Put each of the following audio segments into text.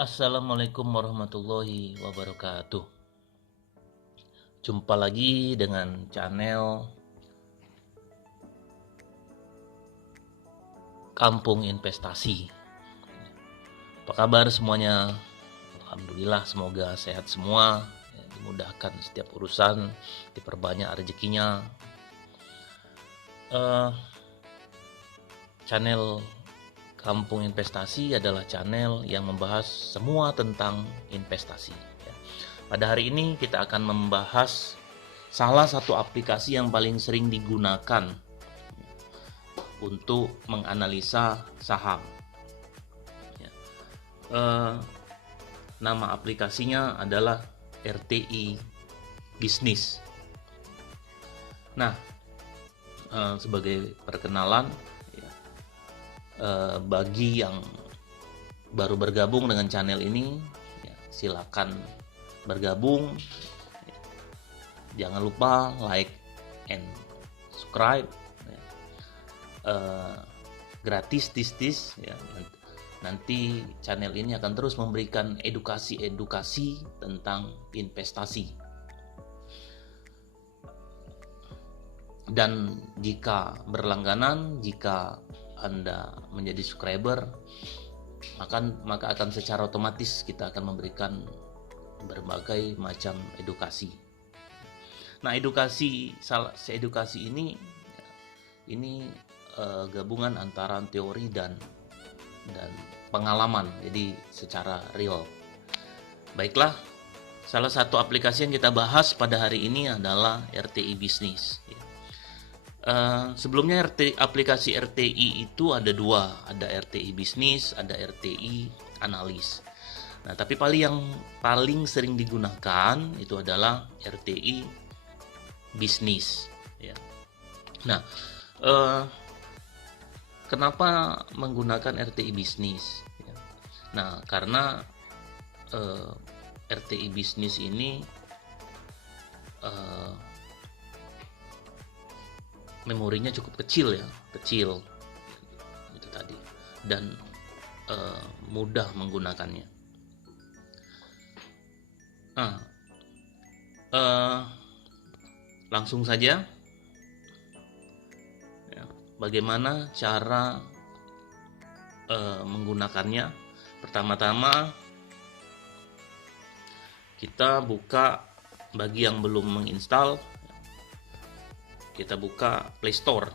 Assalamualaikum warahmatullahi wabarakatuh. Jumpa lagi dengan channel Kampung Investasi. Apa kabar semuanya? Alhamdulillah, semoga sehat semua, dimudahkan setiap urusan, diperbanyak rezekinya. Channel Kampung Investasi adalah channel yang membahas semua tentang investasi. Pada hari ini kita akan membahas salah satu aplikasi yang paling sering digunakan untuk menganalisa saham. Nama aplikasinya adalah RTI Bisnis. Nah, sebagai perkenalan, bagi yang baru bergabung dengan channel ini, silakan bergabung. Jangan lupa like and subscribe. Gratis ya. Nanti channel ini akan terus memberikan edukasi tentang investasi. Dan jika berlangganan, jika Anda menjadi subscriber, maka akan secara otomatis kita akan memberikan berbagai macam edukasi. Nah, edukasi ini gabungan antara teori dan pengalaman, jadi secara real. Baiklah, salah satu aplikasi yang kita bahas pada hari ini adalah RTI Bisnis. Sebelumnya aplikasi RTI itu ada dua, ada RTI Bisnis, ada RTI Analis. Nah, tapi yang paling sering digunakan itu adalah RTI Bisnis. Ya. Nah, kenapa menggunakan RTI Bisnis? Ya. Nah, karena RTI Bisnis ini memorinya cukup kecil itu tadi, dan mudah menggunakannya. Nah, langsung saja, bagaimana cara menggunakannya. Pertama-tama kita buka, bagi yang belum menginstal, kita buka Play Store.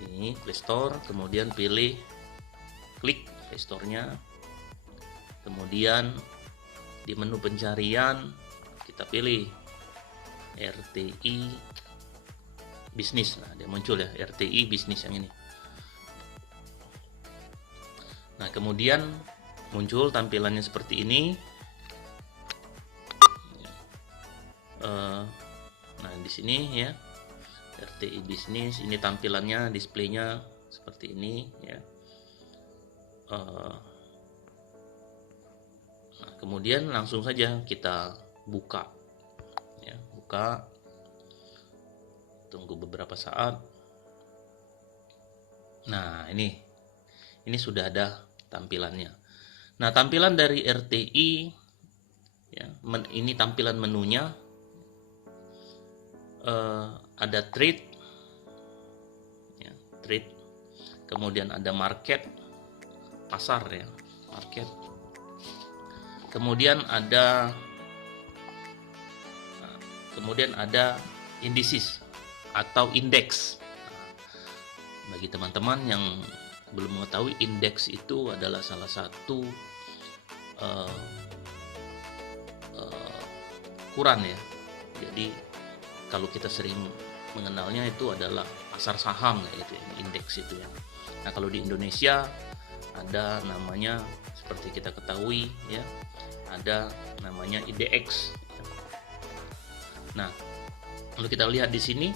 Ini Play Store, kemudian klik Play Store-nya. Kemudian di menu pencarian kita pilih RTI Bisnis. Nah, dia muncul ya, RTI Bisnis yang ini. Nah, kemudian muncul tampilannya seperti ini. Nah, di sini ya, RTI Bisnis, ini tampilannya, displaynya seperti ini ya. Nah, kemudian langsung saja kita buka ya, tunggu beberapa saat. Nah, ini sudah ada tampilannya. Nah, tampilan dari RTI ya, ini tampilan menunya. Ada trade, kemudian ada market, pasar ya, market. Kemudian ada indices atau indeks. Bagi teman-teman yang belum mengetahui, indeks itu adalah salah satu ukuran ya. Jadi kalau kita sering mengenalnya itu adalah pasar saham gitu ya, indeks itu ya. Nah, kalau di Indonesia ada namanya, seperti kita ketahui ya, ada namanya IDX. Nah, kalau kita lihat di sini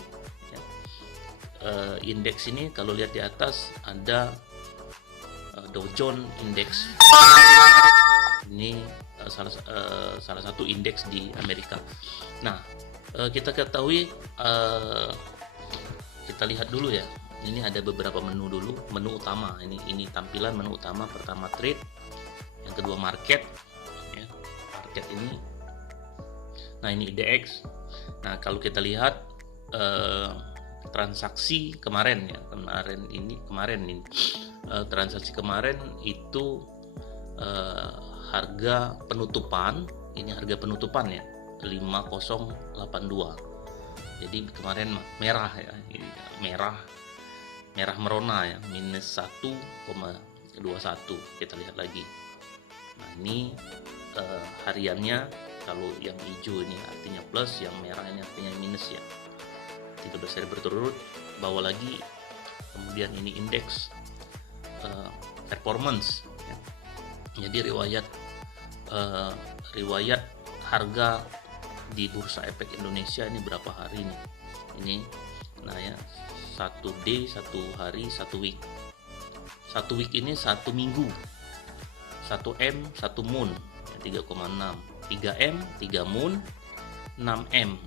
ya, indeks ini, kalau lihat di atas ada Dow Jones Index. Ini salah satu indeks di Amerika. Nah, kita ketahui, kita lihat dulu ya, Ini ada beberapa menu dulu. Menu utama ini tampilan menu utama. Pertama trade, yang kedua market ya. Market ini, nah ini IDX. Nah kalau kita lihat transaksi kemarin ya, kemarin transaksi kemarin itu harga penutupan, ini harga penutupan ya 5082. Jadi kemarin merah ya, ini merah merona ya, minus 1,21. Kita lihat lagi. Nah ini hariannya, kalau yang hijau ini artinya plus, yang merah ini artinya minus ya. 13 hari berturut-turut. Bawa lagi, kemudian ini indeks performance ya. Jadi riwayat harga di Bursa Efek Indonesia ini berapa hari nih ini. Nah ya, 1 day, 1 hari, 1 week. 1 week ini 1 minggu, 1 M 1 moon ya, 3,6, 3 M 3 moon, 6 M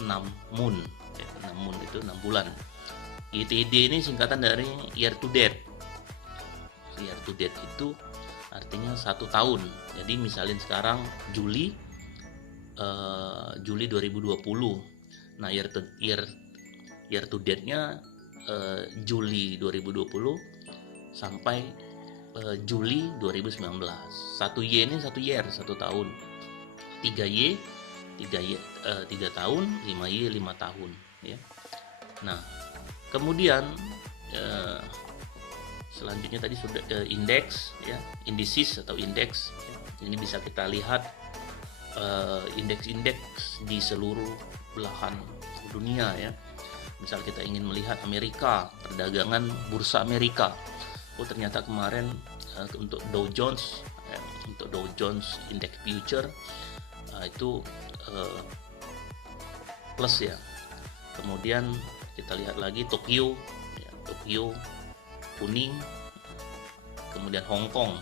6 moon ya, 6 moon itu 6 bulan. YTD ini singkatan dari year to date. Year to date itu artinya 1 tahun. Jadi misalnya sekarang Juli 2020. Nah year to date-nya Juli 2020 sampai Juli 2019. 1Y ini 1 year, 1 tahun. 3Y 3 tahun, 5Y 5 tahun ya. Nah kemudian selanjutnya tadi sudah indeks ya, indices atau indeks ya. Ini bisa kita lihat indeks-indeks di seluruh belahan dunia ya. Misal kita ingin melihat Amerika, perdagangan bursa Amerika. Oh ternyata kemarin untuk Dow Jones Index Future itu plus ya. Kemudian kita lihat lagi Tokyo ya, Tokyo kuning. Kemudian Hong Kong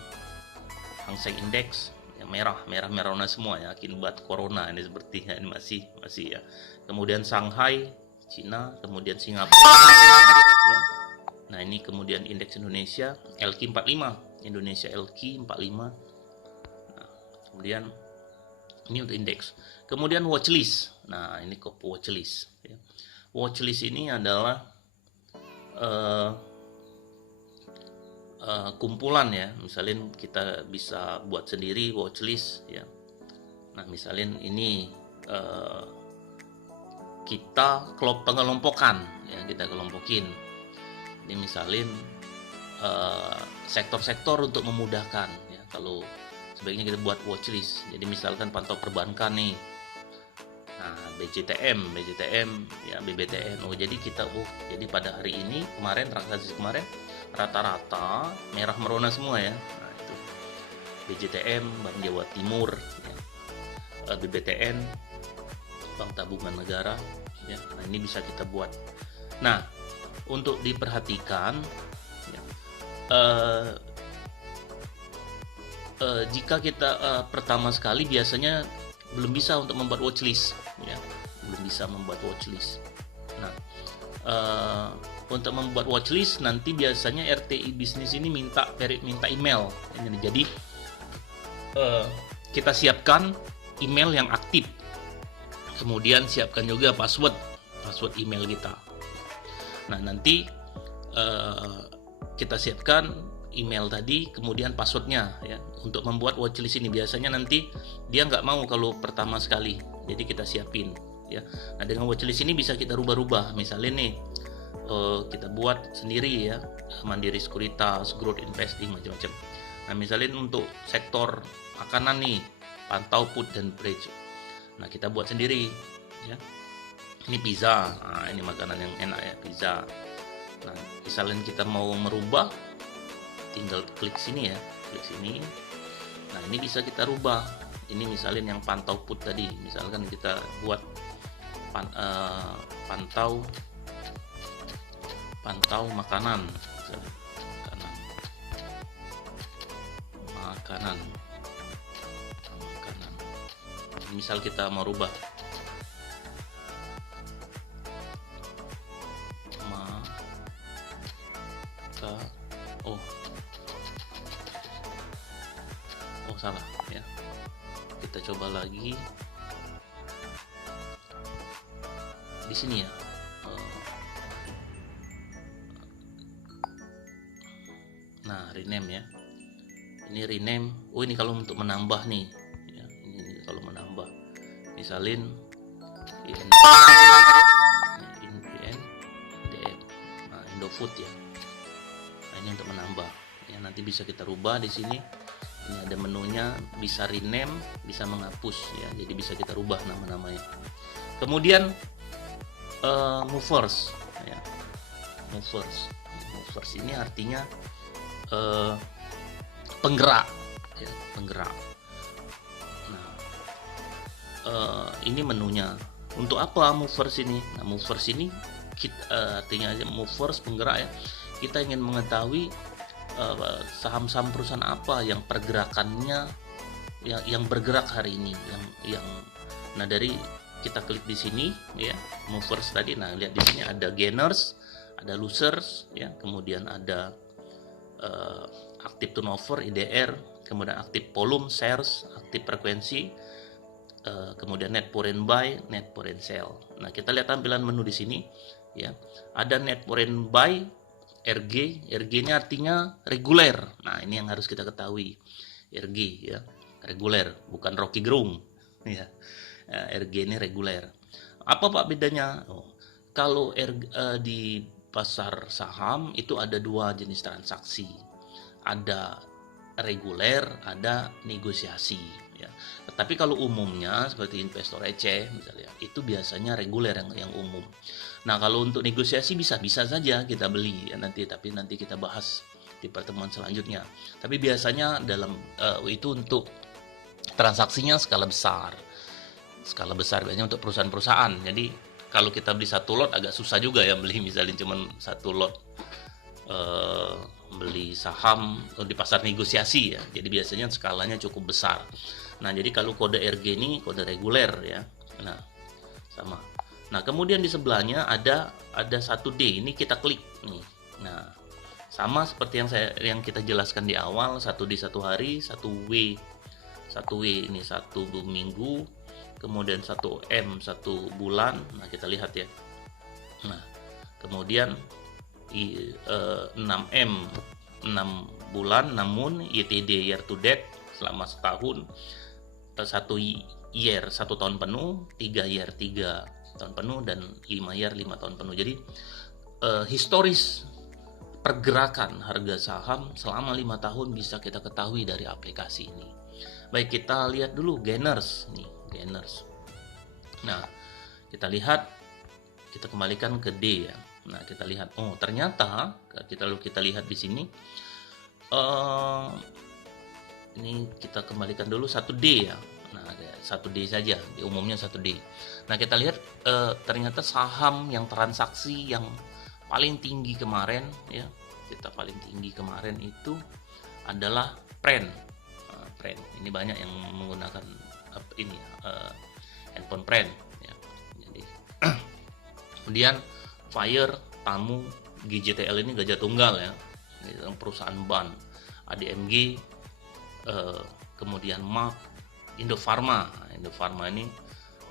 Hang Seng Index ya, merah warna semua ya, akibat corona ini sepertinya ini masih ya. Kemudian Shanghai Cina, kemudian Singapura ya. Nah ini kemudian indeks Indonesia LQ45, Indonesia LQ45. Nah, kemudian ini untuk indeks. Kemudian watchlist. Nah ini watchlist ya. Watchlist ini adalah kumpulan ya. Misalnya kita bisa buat sendiri watchlist ya. Nah misalnya ini kita pengelompokan ya, kita kelompokin. Ini misalnya sektor-sektor untuk memudahkan ya. Kalau sebaiknya kita buat watchlist. Jadi misalkan pantau perbankan nih. Nah, BCTM ya, BBTN. Oh, jadi jadi pada hari ini transaksi kemarin rata-rata merah merona semua ya. Nah, itu BCTM Bank Jawa Timur ya. BBTN Bank Tabungan Negara ya. Nah, ini bisa kita buat. Nah, untuk diperhatikan ya, jika kita pertama sekali biasanya belum bisa untuk membuat watchlist ya, belum bisa membuat watchlist. Nah untuk membuat watchlist nanti biasanya RTI bisnis ini minta email ini. Jadi kita siapkan email yang aktif, kemudian siapkan juga password email kita. Nah nanti kita siapkan email tadi, kemudian passwordnya ya. Untuk membuat watchlist ini biasanya nanti dia nggak mau kalau pertama sekali, jadi kita siapin ya. Nah dengan watchlist ini bisa kita rubah-rubah. Misalnya nih kita buat sendiri ya, Mandiri Sekuritas, Growth Investing, macam-macam. Nah misalnya untuk sektor makanan nih, pantau put dan bridge. Nah kita buat sendiri ya. Ini pizza, nah ini makanan yang enak ya, pizza. Nah misalnya kita mau merubah, tinggal klik sini ya, klik sini. Nah ini bisa kita rubah. Ini misalnya yang pantau put tadi, misalkan kita buat pantau makanan, misal kita mau rubah K oh salah ya, kita coba lagi di sini ya. Nah, rename ya, ini rename. Oh, ini kalau untuk menambah nih ya, ini kalau menambah misalin INDM, nah, Indofood ya. Nah, ini untuk menambah ya, nanti bisa kita rubah di sini. Ini ada menunya, bisa rename, bisa menghapus ya, jadi bisa kita rubah nama-namanya. Kemudian movers ya. Movers ini artinya penggerak ya, penggerak. Nah, ini menunya. Untuk apa movers ini? Nah, movers ini artinya aja movers, penggerak ya. Kita ingin mengetahui saham-saham perusahaan apa yang pergerakannya yang bergerak hari ini, yang nah, dari kita klik di sini ya, movers tadi. Nah, lihat di sini ada gainers, ada losers ya, kemudian ada active turnover IDR, kemudian active volume shares, active frekuensi, kemudian net foreign buy, net foreign sell. Nah, kita lihat tampilan menu di sini ya. Ada net foreign buy RG ini artinya reguler. Nah, ini yang harus kita ketahui. RG ya, reguler, bukan Rocky Gerung ya. RG ini reguler. Apa Pak bedanya? Kalau di pasar saham itu ada dua jenis transaksi. Ada reguler, ada negosiasi ya. Tetapi kalau umumnya seperti investor receh misalnya, itu biasanya reguler yang umum. Nah, kalau untuk negosiasi bisa saja kita beli ya nanti, tapi nanti kita bahas di pertemuan selanjutnya. Tapi biasanya dalam itu untuk transaksinya skala besar. Skala besar biasanya untuk perusahaan-perusahaan. Jadi kalau kita beli satu lot agak susah juga ya beli, misalnya cuma satu lot beli saham di pasar negosiasi ya. Jadi biasanya skalanya cukup besar. Nah, jadi kalau kode RG ini kode reguler ya. Nah, sama. Nah, kemudian di sebelahnya ada 1D, ini kita klik nih. Nah, sama seperti yang kita jelaskan di awal, 1D 1 hari, 1W ini 1 minggu, kemudian 1M 1 bulan. Nah, kita lihat ya. Nah, kemudian 6M 6 bulan, namun YTD year to date selama setahun, 1 year 1 tahun penuh, 3 year 3 tahun penuh, dan 5 year 5 tahun penuh. Jadi historis pergerakan harga saham selama 5 tahun bisa kita ketahui dari aplikasi ini. Baik, kita lihat dulu gainers nih, gainers. Nah, kita lihat, kita kembalikan ke D ya. Nah, kita lihat, oh ternyata kita lihat di sini, ini kita kembalikan dulu 1D ya. Nah, 1D saja, di umumnya 1D. Nah, kita lihat ternyata saham yang transaksi yang paling tinggi kemarin ya, kita paling tinggi kemarin itu adalah Pren. Pren ini banyak yang menggunakan ini handphone Pren ya. Jadi kemudian Fire, Tamu, GJTL ini Gajah Tunggal ya, perusahaan ban, ADMG, kemudian MAP, Indofarma ini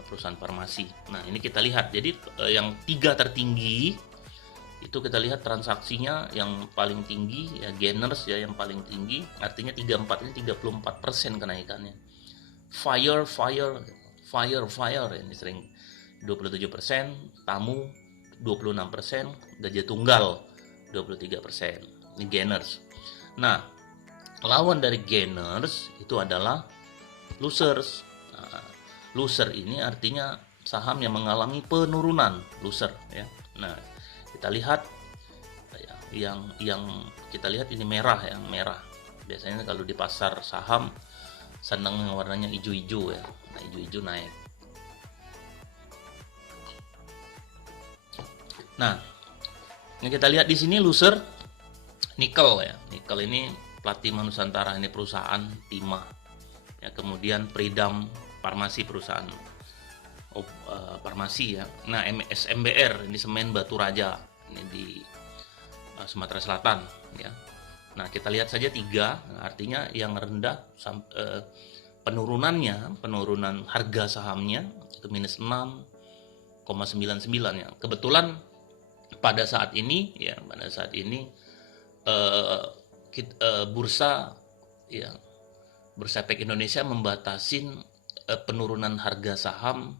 perusahaan farmasi. Nah, ini kita lihat, jadi yang 3 tertinggi itu kita lihat transaksinya yang paling tinggi ya, gainers ya yang paling tinggi, artinya 34 ini 34% kenaikannya. Fire ini sering 27%, Tamu 26%, Gajah Tunggal 23%. Ini gainers. Nah, lawan dari gainers itu adalah losers. Nah, loser ini artinya saham yang mengalami penurunan, loser ya. Nah, kita lihat yang kita lihat ini merah, yang merah. Biasanya kalau di pasar saham senang yang warnanya hijau-hijau ya. Nah, hijau-hijau naik. Nah, ini kita lihat di sini loser nikel ya. Nikel ini Platinum Nusantara, ini perusahaan timah. Ya, kemudian Pridam Farmasi, perusahaan farmasi ya. Nah, SMBR ini semen Batu Raja, ini di Sumatera Selatan ya. Nah, kita lihat saja 3, artinya yang rendah penurunan harga sahamnya itu minus 6,99 ya. Kebetulan pada saat ini bursa Efek Indonesia membatasin penurunan harga saham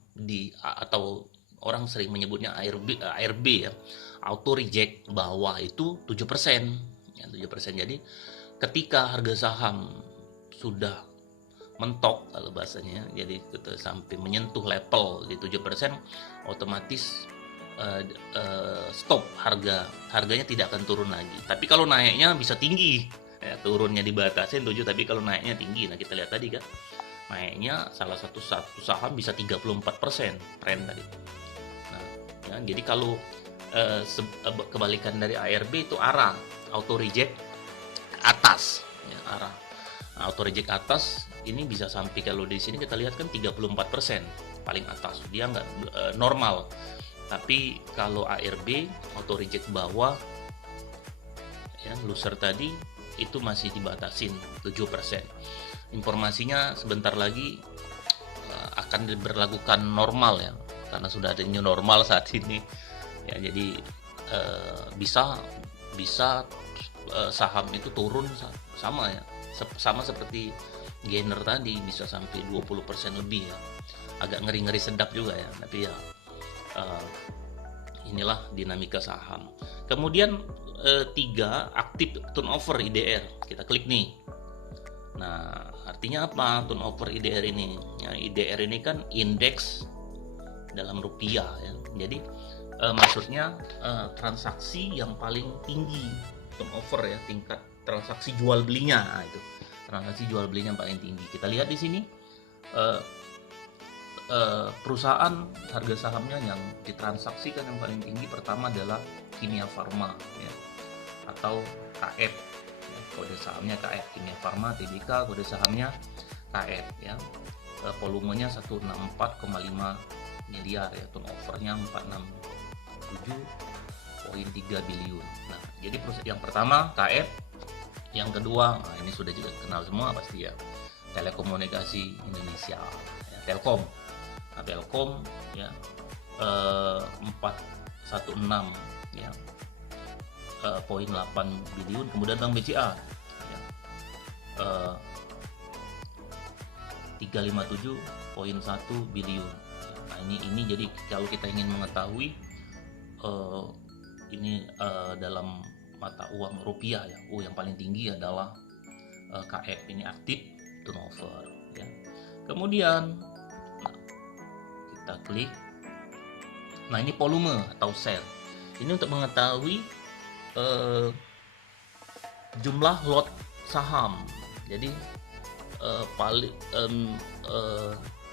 atau orang sering menyebutnya ARB ya, auto reject bawah itu 7%. Ya, 7%. Jadi ketika harga saham sudah mentok kalau bahasanya, jadi kita sampai menyentuh level di 7%, otomatis stop, harganya tidak akan turun lagi. Tapi kalau naiknya bisa tinggi ya, turunnya dibatasin 7, tapi kalau naiknya tinggi. Nah, kita lihat tadi kan naiknya salah satu saham bisa 34% trend tadi. Nah ya, jadi kalau kebalikan dari ARB itu arah auto reject atas ya, arah auto reject atas ini bisa sampai, kalau di sini kita lihat kan 34% paling atas, dia nggak normal. Tapi kalau ARB auto reject bawah ya, loser tadi itu masih dibatasin 7%. Informasinya sebentar lagi akan diberlakukan normal ya, karena sudah ada new normal saat ini ya. Jadi bisa saham itu turun sama ya, sama seperti gainer tadi, bisa sampai 20% lebih ya. Agak ngeri-ngeri sedap juga ya, tapi ya inilah dinamika saham. Kemudian 3, aktif turnover IDR, kita klik nih. Nah, artinya apa turnover IDR ini? Ya, IDR ini kan indeks dalam rupiah ya. Jadi maksudnya transaksi yang paling tinggi turnover ya, tingkat transaksi jual belinya. Nah, itu transaksi jual belinya yang paling tinggi. Kita lihat di sini perusahaan harga sahamnya yang ditransaksikan yang paling tinggi pertama adalah Kimia Farma ya, atau KF ya, kode sahamnya KF, Kimia Farma Tbk, kode sahamnya KF ya. Volumenya 164,5 miliar ya, turnovernya 467,3 biliun. Nah, jadi yang pertama KF, yang kedua, nah ini sudah juga kenal semua pasti ya, Telekomunikasi Indonesia ya, Telkom. Nah, Telkom ya 416 ya, 0,8 biliun. Kemudian Bank BCA ya, 357,1 biliun. Nah, ini jadi kalau kita ingin mengetahui ini dalam mata uang rupiah ya, yang paling tinggi adalah KF, ini aktif turnover ya. Kemudian kita klik. Nah, ini volume atau share. Ini untuk mengetahui jumlah lot saham. Jadi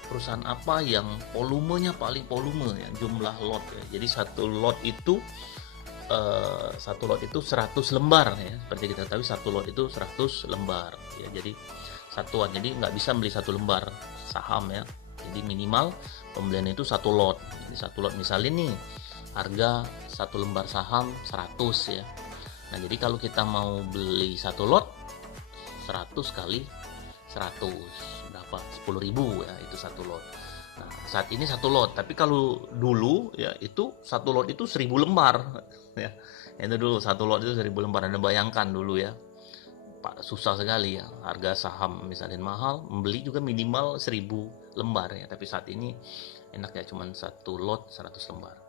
perusahaan apa yang volumenya paling volume ya, jumlah lot ya. Jadi satu lot itu 100 lembar ya. Seperti kita tahu satu lot itu 100 lembar ya. Jadi satuan. Jadi nggak bisa beli satu lembar saham ya. Jadi minimal pembelian itu satu lot. Jadi satu lot misalnya nih harga satu lembar saham 100 ya. Nah, jadi kalau kita mau beli satu lot 100 kali 100 berapa? 10.000 ya, itu satu lot. Nah, saat ini satu lot, tapi kalau dulu ya itu satu lot itu 1000 lembar ya. Itu dulu satu lot itu 1000 lembar. Anda bayangkan dulu ya. Pak, susah sekali ya, harga saham misalnya mahal, membeli juga minimal 1000 lembar ya, tapi saat ini enak ya, cuman satu lot 100 lembar.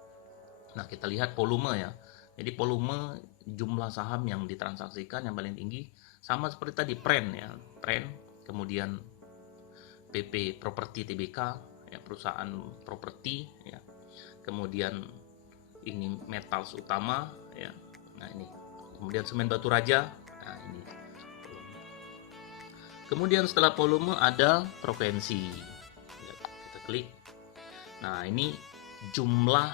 Nah, kita lihat volume ya. Jadi volume jumlah saham yang ditransaksikan yang paling tinggi sama seperti tadi PREN ya, PREN, kemudian PP Properti Tbk ya, perusahaan properti ya. Kemudian ini metals utama ya. Nah, ini. Kemudian semen batu raja. Nah, ini. Kemudian setelah volume ada frekuensi ya, kita klik. Nah, ini jumlah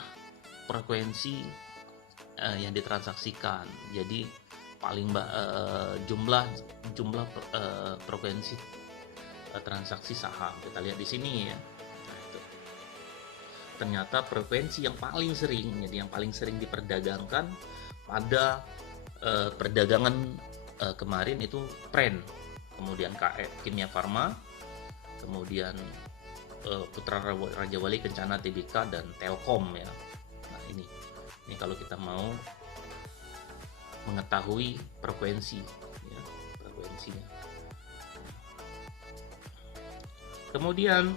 frekuensi yang ditransaksikan. Jadi paling jumlah frekuensi transaksi saham kita lihat di sini ya. Nah, itu ternyata frekuensi yang paling sering, jadi yang paling sering diperdagangkan pada perdagangan kemarin itu Pren, kemudian Kimia Farma, kemudian Putra Raja Wali, Kencana, TBK, dan Telkom ya. Nah ini kalau kita mau mengetahui frekuensi ya, frekuensinya. Kemudian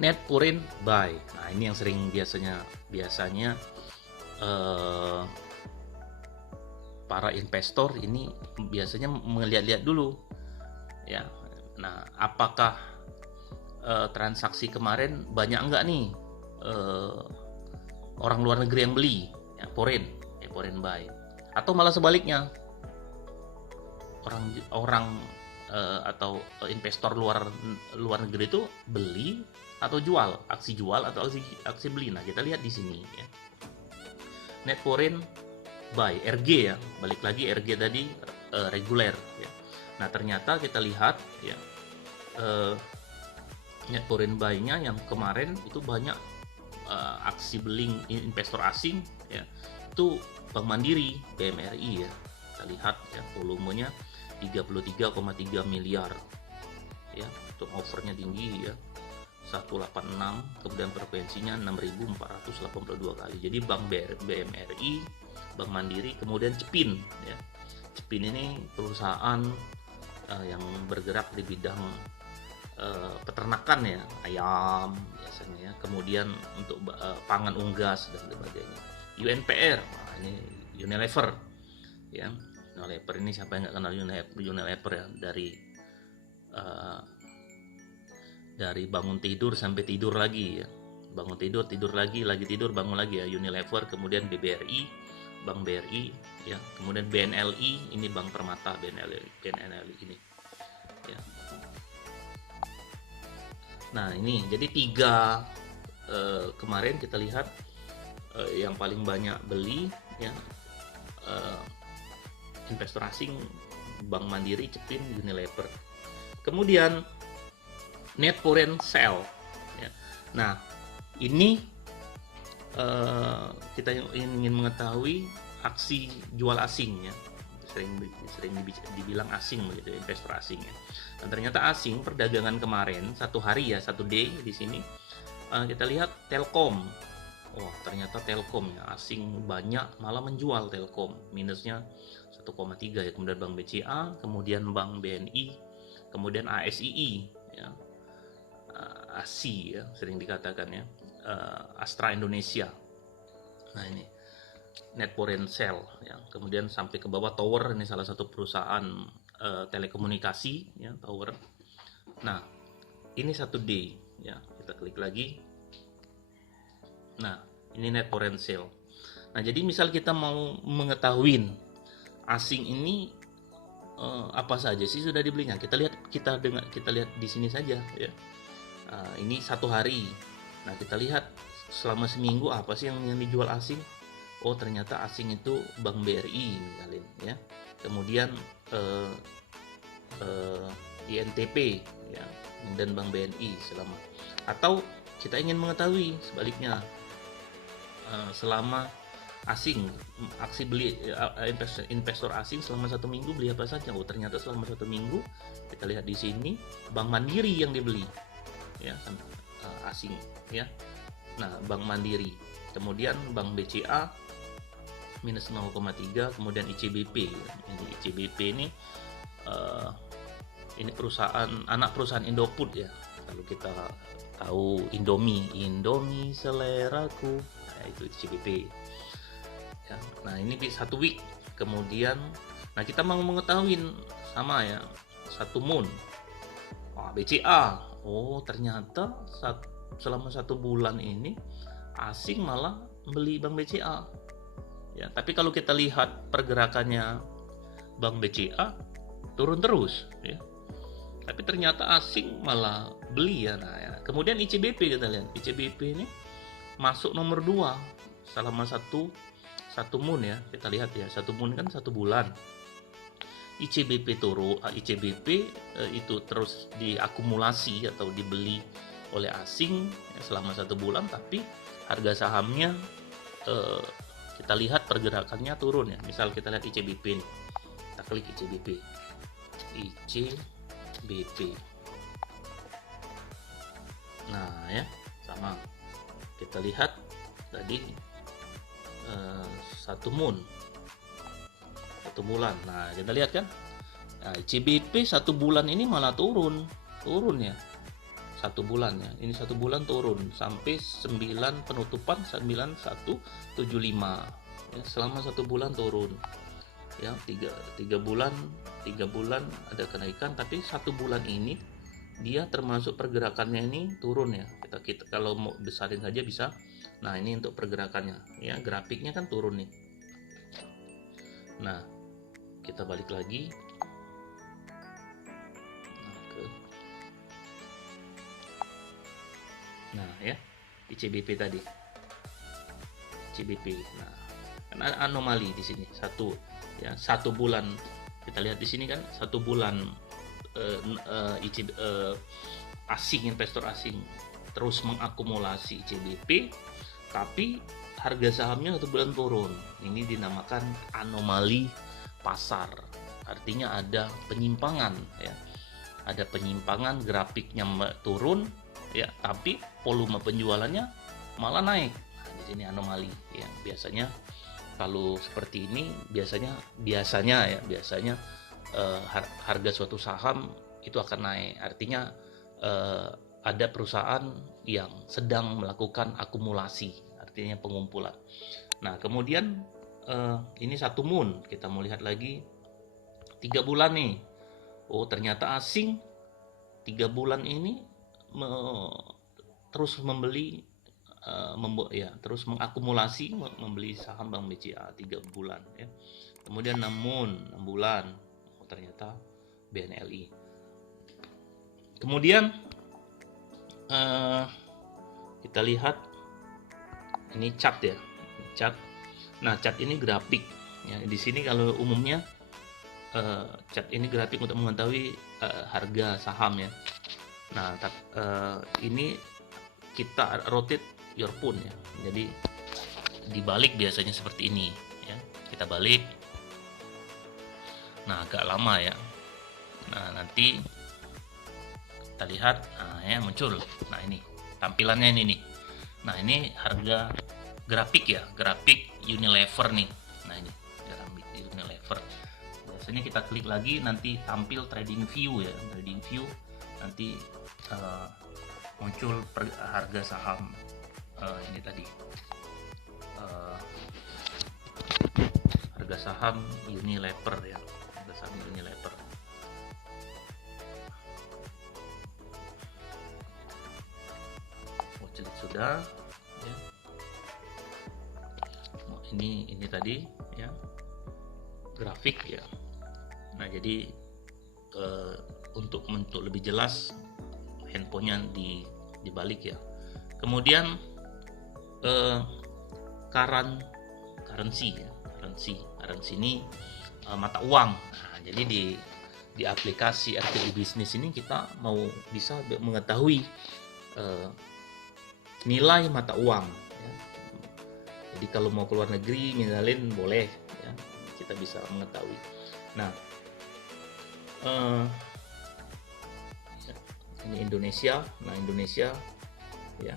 net foreign buy. Nah ini yang sering biasanya para investor ini biasanya melihat-lihat dulu ya. Nah apakah transaksi kemarin banyak enggak nih orang luar negeri yang beli ya, foreign buy, atau malah sebaliknya orang atau investor luar negeri itu beli atau jual, aksi jual atau aksi beli. Nah kita lihat di sini ya, net foreign buy RG ya, balik lagi RG tadi reguler ya. Nah ternyata kita lihat ya, net foreign buy-nya yang kemarin itu banyak aksi beli investor asing ya, itu Bank Mandiri, BMRI ya. Kita lihat ya, volumenya 33,3 miliar ya, turnovernya tinggi ya, 186, kemudian frekuensinya 6.482 kali. Jadi Bank BMRI, Bank Mandiri, kemudian Cepin ya. Cepin ini perusahaan yang bergerak di bidang peternakan ya, ayam biasanya ya, kemudian untuk pangan unggas dan sebagainya. UNPR, nah ini Unilever ya. Unilever ini siapa yang nggak kenal Unilever ya, dari bangun tidur sampai tidur lagi ya, bangun tidur lagi tidur, bangun lagi ya, Unilever. Kemudian BBRI, Bank BRI ya, kemudian BNLI, ini Bank Permata, BNLI ini ya. Nah ini jadi 3 kemarin kita lihat yang paling banyak beli ya, investor asing Bank Mandiri, Cepin, Unilever. Kemudian net foreign sell ya. Nah ini kita ingin mengetahui aksi jual asing ya, sering dibilang asing begitu, investor asing ya. Dan ternyata asing perdagangan kemarin satu hari ya, satu day di sini kita lihat Telkom. Oh ternyata Telkom ya, asing banyak malah menjual Telkom, minusnya 1,3 ya. Kemudian Bank BCA, kemudian Bank BNI, kemudian ASII ya, ASI ya sering dikatakan ya, Astra Indonesia. Nah ini net foreign sell ya. Kemudian sampai ke bawah Tower, ini salah satu perusahaan telekomunikasi ya, Tower. Nah ini satu day ya, kita klik lagi. Nah ini net foreign sell. Nah jadi misal kita mau mengetahui asing ini apa saja sih sudah dibelinya, kita lihat di sini saja ya. Ini satu hari. Nah kita lihat selama seminggu apa sih yang dijual asing. Oh ternyata asing itu Bank BRI misalnya ya, kemudian INTP ya, dan Bank BNI selama. Atau kita ingin mengetahui sebaliknya, selama asing aksi beli investor asing selama 1 minggu beli apa saja. Oh ternyata selama 1 minggu kita lihat di sini Bank Mandiri yang dibeli ya, asing ya. Nah Bank Mandiri, kemudian Bank BCA minus 0,3, kemudian ICBP. Ini ICBP ini perusahaan anak perusahaan Indofood ya. Kalau kita tahu Indomie seleraku, nah itu ICBP ya. Nah ini di 1 week. Kemudian nah kita mau mengetahui sama ya, 1 moon. BCA, oh ternyata selama 1 bulan ini asing malah beli Bank BCA ya. Tapi kalau kita lihat pergerakannya Bank BCA turun terus ya, tapi ternyata asing malah beli ya. Nah ya. Kemudian ICBP, kita lihat ICBP ini masuk nomor 2 selama satu moon ya. Kita lihat ya, 1 moon kan 1 bulan. ICBP turun, ICBP itu terus diakumulasi atau dibeli oleh asing ya, selama 1 bulan, tapi harga sahamnya eh, kita lihat pergerakannya turun ya. Misal kita lihat ICBP nih. Kita klik ICBP. ICBP. Nah ya, sama. Kita lihat tadi satu bulan. Nah kita lihat kan, nah, ICBP 1 bulan ini malah turun ya, 1 bulan ya, ini 1 bulan turun sampai 9 penutupan 9175 ya, selama 1 bulan turun ya. 3 bulan ada kenaikan, tapi 1 bulan ini dia termasuk pergerakannya ini turun ya. Kita kalau mau besarin saja bisa. Nah ini untuk pergerakannya ya, grafiknya kan turun nih. Nah kita balik lagi. Nah ya, ICBP tadi, ICBP. Nah kan ada anomali di sini, 1 bulan. Kita lihat di sini kan 1 bulan asing, investor asing terus mengakumulasi ICBP, tapi harga sahamnya 1 bulan turun. Ini dinamakan anomali pasar. Artinya ada penyimpangan ya, ada penyimpangan, grafiknya turun ya, tapi volume penjualannya malah naik. Nah, di sini anomali ya. Biasanya kalau seperti ini biasanya harga suatu saham itu akan naik. Artinya ada perusahaan yang sedang melakukan akumulasi, artinya pengumpulan. Nah kemudian ini 1 moon, kita mau lihat lagi 3 bulan nih. Oh ternyata asing 3 bulan ini terus membeli, terus mengakumulasi, membeli saham Bank BCA 3 bulan ya. Kemudian 6 bulan, oh, ternyata BNLI. Kemudian kita lihat ini chart ya, chart. Nah chart ini grafik ya. Di sini kalau umumnya chart ini grafik untuk mengetahui harga saham ya. Nah ini kita rotate your phone ya. Jadi dibalik biasanya seperti ini ya. Kita balik. Nah agak lama ya. Nah nanti kita lihat, nah ya muncul. Nah ini tampilannya ini nih. Nah ini harga grafik ya, grafik Unilever nih. Nah ini grafik Unilever. Biasanya kita klik lagi nanti tampil trading view ya, trading view nanti muncul harga saham ini tadi, harga saham Unilever ya, harga saham Unilever. Sudah ya. Ini tadi ya grafik ya. Nah jadi untuk lebih jelas handphonenya dibalik ya. Kemudian currency ya, currency ini mata uang. Nah, jadi di aplikasi RTI Bisnis ini kita mau bisa mengetahui nilai mata uang ya. Jadi kalau mau keluar negeri misalnya boleh ya, kita bisa mengetahui. Nah ini Indonesia. Nah Indonesia ya,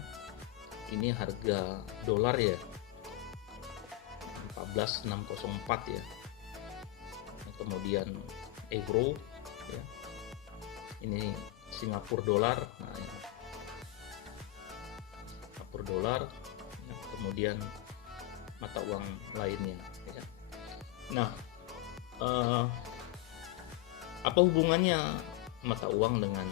ini harga dolar ya 14.604 ya. Nah, kemudian euro ya, ini Singapura dolar. Nah ya, Singapura dolar ya. Kemudian mata uang lainnya ya. Nah apa hubungannya mata uang dengan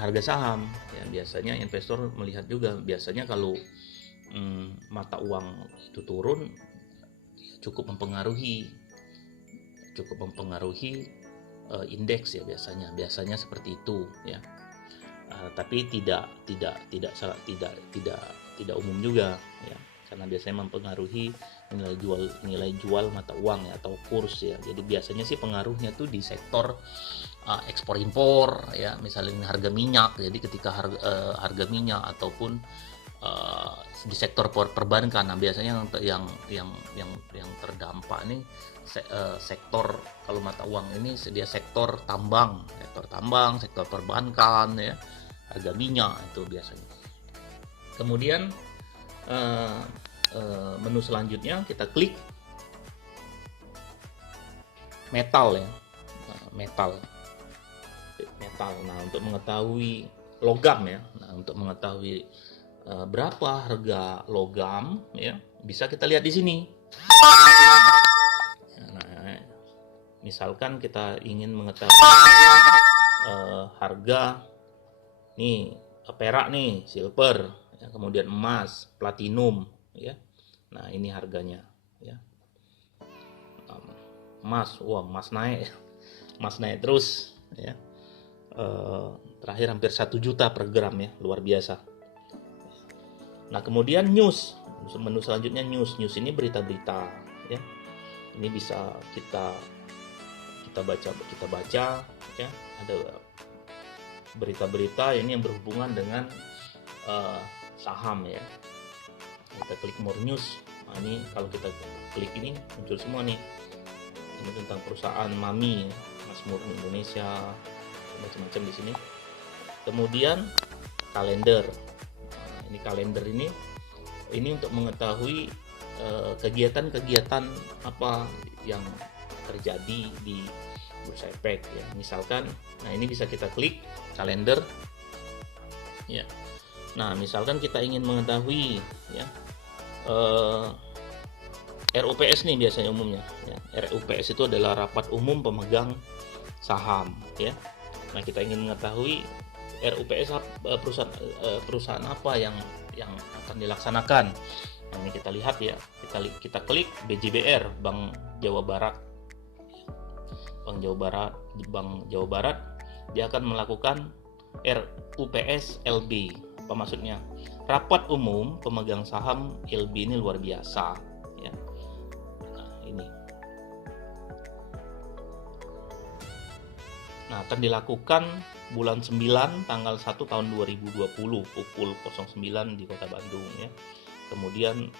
harga saham ya? Biasanya investor melihat juga, biasanya kalau mata uang itu turun cukup mempengaruhi indeks ya, biasanya seperti itu ya. Tapi tidak umum juga ya. karena biasanya mempengaruhi nilai jual mata uang ya, atau kurs ya. Jadi biasanya sih pengaruhnya tuh di sektor ekspor impor ya, misalnya harga minyak. Jadi ketika harga minyak ataupun di sektor perbankan, nah biasanya yang terdampak nih sektor, kalau mata uang ini dia sektor tambang, sektor perbankan ya, harga minyak itu biasanya. Kemudian menu selanjutnya kita klik metal ya, metal. Nah, untuk mengetahui logam ya, untuk mengetahui berapa harga logam ya, bisa kita lihat di sini. Nah, misalkan kita ingin mengetahui harga nih perak nih, silver ya, kemudian emas, platinum ya. Nah, ini harganya ya. Emas naik. Emas naik terus ya. Terakhir hampir 1 juta per gram ya, luar biasa. Nah, kemudian news, menu selanjutnya news ini berita-berita ya. Ini bisa kita baca ya, ada berita-berita ini yang berhubungan dengan saham ya. Kita klik more news. Nah, ini kalau kita klik ini muncul semua nih. Ini tentang perusahaan Mami ya, Mazmur Indonesia, macam-macam di sini. Kemudian kalender. Nah, ini kalender ini untuk mengetahui kegiatan-kegiatan apa yang terjadi di Bursa Efek ya. Misalkan, nah ini bisa kita klik kalender ya. Nah, misalkan kita ingin mengetahui ya RUPS nih biasanya umumnya ya. RUPS itu adalah rapat umum pemegang saham ya. Nah, kita ingin mengetahui RUPS perusahaan apa yang akan dilaksanakan. Nah, ini kita lihat ya, kita klik BJBR, Bank Jawa Barat. Bank Jawa Barat dia akan melakukan RUPS LB. Apa maksudnya? Rapat umum pemegang saham LB ini luar biasa ya. Nah, ini. Nah, akan dilakukan bulan 9 tanggal 1 tahun 2020 pukul 09 di Kota Bandung ya. Kemudian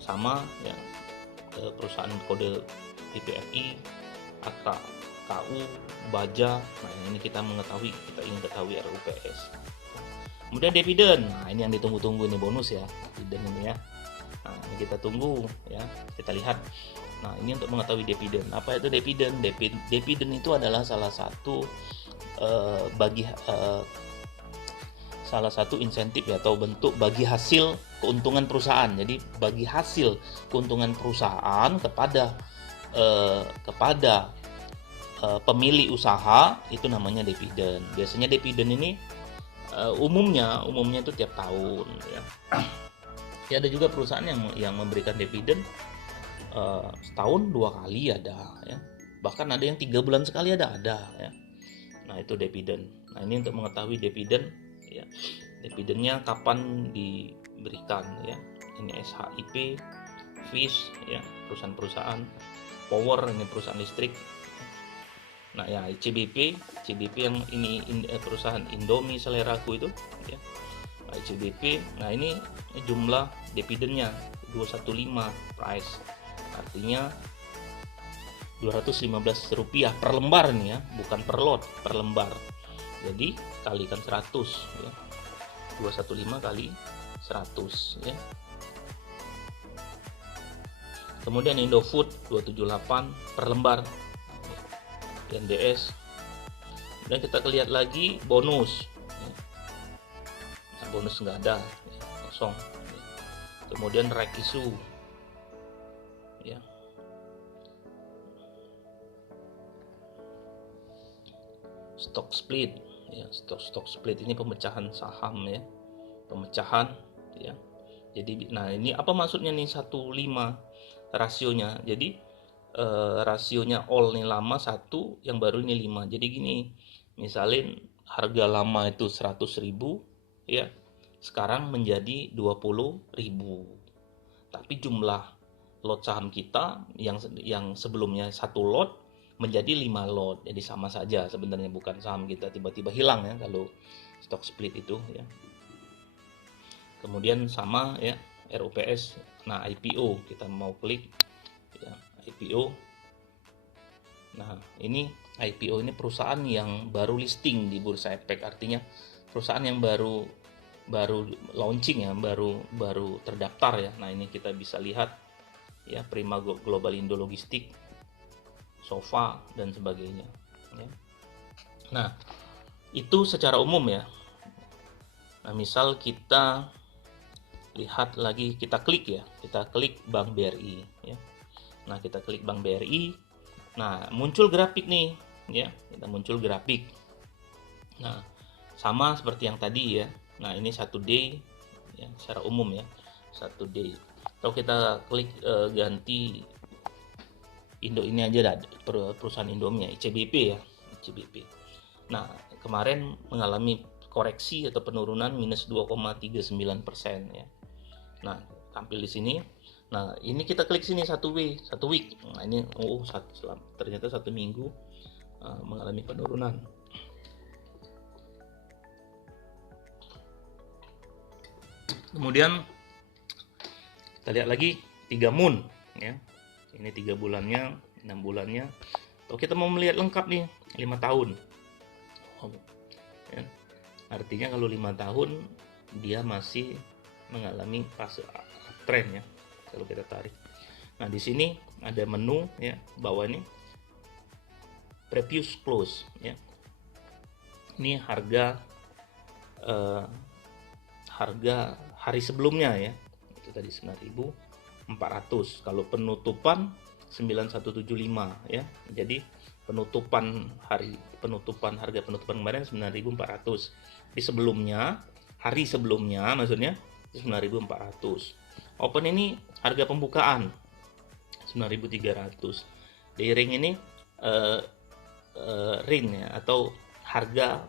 sama ya, perusahaan kode PPRI, KU, Baja. Nah, ini kita ingin ketahui RUPS. Kemudian dividen. Nah, ini yang ditunggu-tunggu, ini bonus ya, dividen ini ya. Nah, ini kita tunggu ya, kita lihat. Nah, ini untuk mengetahui dividen. Apa itu dividen? Dividen itu adalah salah satu salah satu insentif ya, atau bentuk bagi hasil keuntungan perusahaan. Jadi bagi hasil keuntungan perusahaan kepada pemilik usaha, itu namanya dividen. Biasanya dividen ini umumnya itu tiap tahun ya. Ya, ada juga perusahaan yang memberikan dividen setahun 2 kali ada ya. Bahkan ada yang 3 bulan sekali ada ya. Nah, itu dividen. Nah, ini untuk mengetahui dividen ya. Dividennya kapan diberikan ya. Ini SHIP, FIS ya, perusahaan-perusahaan power, ini perusahaan listrik. Nah, ya CBP yang ini perusahaan Indomie Seleraku itu ya. Nah, CBP. Nah, ini jumlah dividennya 215 price. Artinya Rp215 per lembar nih ya, bukan per lot, per lembar. Jadi kalikan 100 ya. 215 kali 100 ya. Kemudian Indofood 278 per lembar. NDS. Dan kita lihat lagi bonus. Nah, bonus nggak ada, ya, kosong. Kemudian rek isu, ya. Stock split, ya. Stock split ini pemecahan saham ya, pemecahan, ya. Jadi, nah ini apa maksudnya nih 1:5 rasionya? Jadi rasionya all nih lama 1, yang baru ini 5. Jadi gini, misalin harga lama itu 100.000 ya, sekarang menjadi 20.000. tapi jumlah lot saham kita yang sebelumnya 1 lot menjadi 5 lot. Jadi sama saja sebenarnya, bukan saham kita tiba-tiba hilang ya kalau stock split itu ya. Kemudian sama ya RUPS. Nah, IPO kita mau klik ya, IPO. Nah, ini IPO ini perusahaan yang baru listing di Bursa Efek, artinya perusahaan yang baru launching ya, baru terdaftar ya. Nah, ini kita bisa lihat ya, Prima Global Indo Logistik, Sofa dan sebagainya ya. Nah, itu secara umum ya. Nah, misal kita lihat lagi, kita klik Bank BRI ya. Nah, kita klik Bank BRI. Nah, muncul grafik nih ya. Kita muncul grafik. Nah, sama seperti yang tadi ya. Nah, ini 1 day ya, secara umum ya. 1 day. Kalau kita klik ganti Indo ini aja, perusahaan Indomie ICBP ya, ICBP. Nah, kemarin mengalami koreksi atau penurunan minus 2,39% ya. Nah, tampil di sini. Nah, ini kita klik sini 1 week. Nah, ini ternyata 1 minggu mengalami penurunan. Kemudian kita lihat lagi 3 moon ya. Ini 3 bulannya, 6 bulannya. Kalau kita mau melihat lengkap nih 5 tahun. Ya. Artinya kalau 5 tahun dia masih mengalami fase uptrend ya. Kalau kita tarik. Nah, di sini ada menu ya, bawah ini previous close ya. Ini harga hari sebelumnya ya. Itu tadi 9.400. Kalau penutupan 9175 ya. Jadi harga penutupan kemarin 9.400. Di sebelumnya, hari sebelumnya maksudnya 9.400. Open ini harga pembukaan 9.300. Di ring ini ring ya, atau harga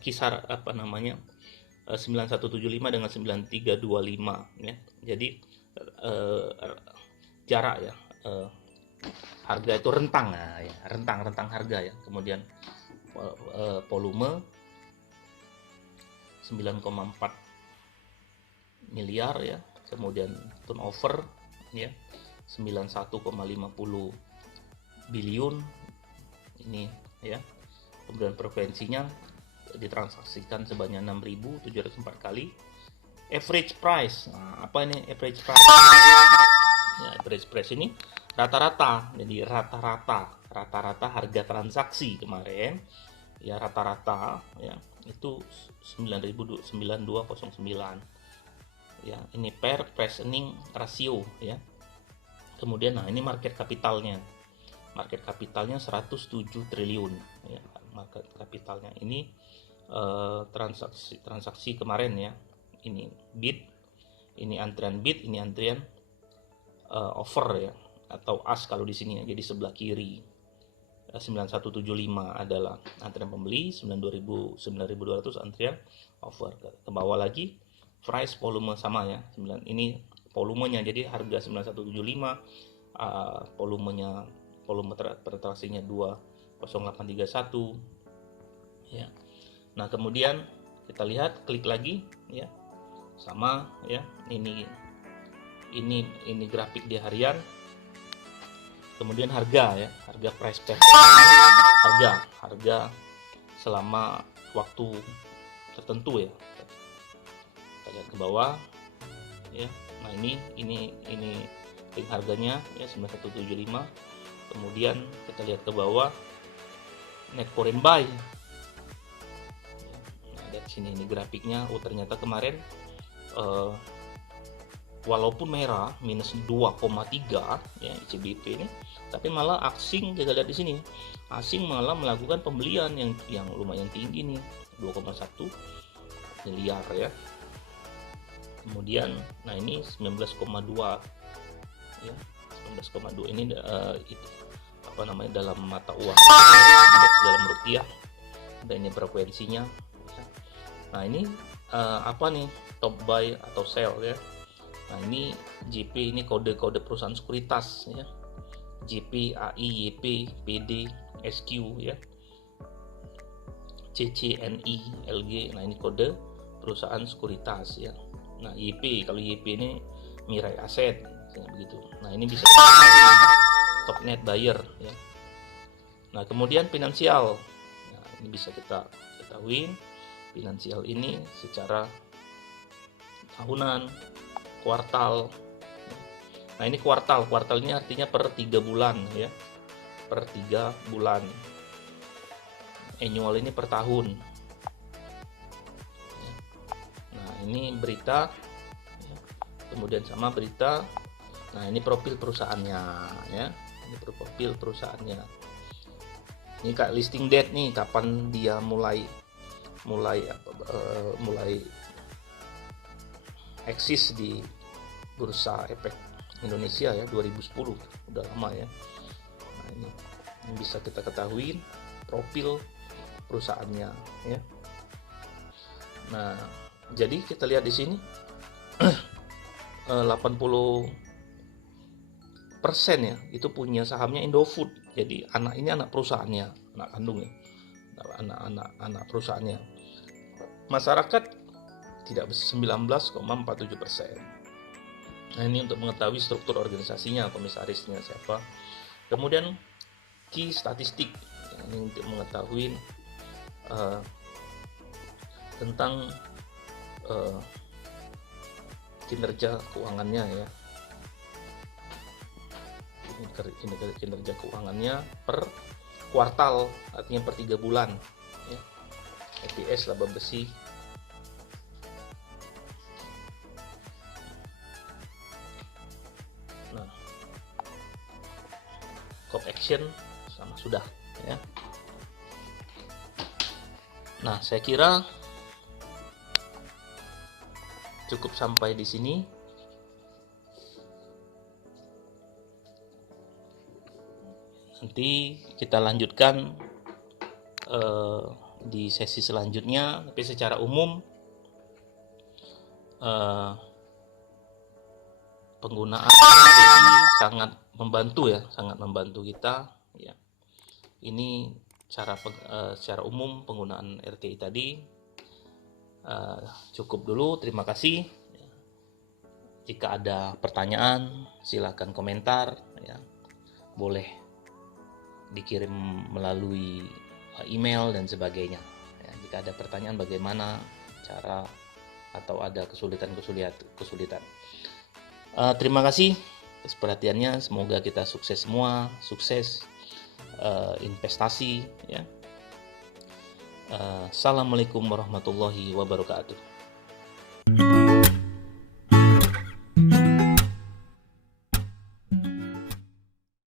kisar 9175 dengan 9325 ya. Jadi jarak ya, harga itu rentang ya, rentang harga ya. Kemudian volume 9,4 miliar ya. Kemudian turnover ya 91,50 biliun ini ya. Kemudian frekuensinya ditransaksikan sebanyak 6.704 kali. Average price. Nah, apa ini average price? Ya, average price ini rata-rata. Jadi rata-rata harga transaksi kemarin ya, rata-rata ya itu 9.9209 ya. Ini per price earning ratio ya. Kemudian nah, ini market kapitalnya 107 triliun ya, market kapitalnya. Ini transaksi kemarin ya. Ini bid, ini antrian bid, ini antrian offer ya, atau as kalau di sini ya. Jadi sebelah kiri 9175 adalah antrian pembeli, 9.200 antrian offer. Ke bawah lagi price, volume sama ya. Ini volumenya, jadi harga 9175, volume transaksinya 20831 ya. Nah, kemudian kita lihat, klik lagi ya. Sama ya. Ini grafik di harian. Kemudian harga ya, harga price per harga selama waktu tertentu ya. Kita lihat ke bawah ya. Nah, ini link harganya ya 9175. Kemudian kita lihat ke bawah net foreign buy. Nah, dari sini ini grafiknya. Oh, ternyata kemarin walaupun merah minus 2,3 ya ICBP ini, tapi malah asing, kita lihat di sini, asing malah melakukan pembelian yang lumayan tinggi nih, 2,1 miliar ya. Kemudian nah ini 19,2 ya, 19,2 ini itu apa namanya, dalam mata uang, indeks dalam rupiah, dan ini frekuensinya. Nah, ini apa nih, top buy atau sell ya. Nah, ini JP, ini kode-kode perusahaan sekuritas ya. JP, AI, YP, PD, SQ ya. CCNI, LG. Nah, ini kode perusahaan sekuritas ya. Nah, YP, kalau YP ini Mirai Aset begitu. Nah, ini bisa Topnet Buyer ya. Nah, kemudian finansial. Nah, ini bisa kita ketahui finansial ini secara tahunan, kuartal. Nah, ini kuartal ini artinya per 3 bulan ya, per 3 bulan. Annual ini per tahun. Nah, ini berita, kemudian sama berita. Nah, ini profil perusahaannya ya, ini profil perusahaannya. Ini kayak listing date nih, kapan dia mulai eksis di Bursa Efek Indonesia ya, 2010, udah lama ya. Nah, ini bisa kita ketahui profil perusahaannya ya. Nah, jadi kita lihat di sini 80% ya itu punya sahamnya Indofood. Jadi ini anak perusahaannya, anak kandung ya, anak perusahaannya. Masyarakat tidak 19,47%. Nah, ini untuk mengetahui struktur organisasinya, komisarisnya siapa. Kemudian key statistik, ini untuk mengetahui tentang kinerja keuangannya ya. Kinerja keuangannya per kuartal, artinya per 3 bulan ya. EPS laba bersih. Nah, call action sama sudah ya. Nah, saya kira cukup sampai di sini. Nanti kita lanjutkan di sesi selanjutnya, tapi secara umum penggunaan RTI sangat membantu kita ya. Ini secara umum penggunaan RTI tadi. Cukup dulu, terima kasih. Jika ada pertanyaan silakan komentar ya. Boleh dikirim melalui email dan sebagainya ya. Jika ada pertanyaan bagaimana cara atau ada kesulitan. Terima kasih atas perhatiannya. Semoga kita sukses semua, sukses investasi ya. Assalamualaikum warahmatullahi wabarakatuh.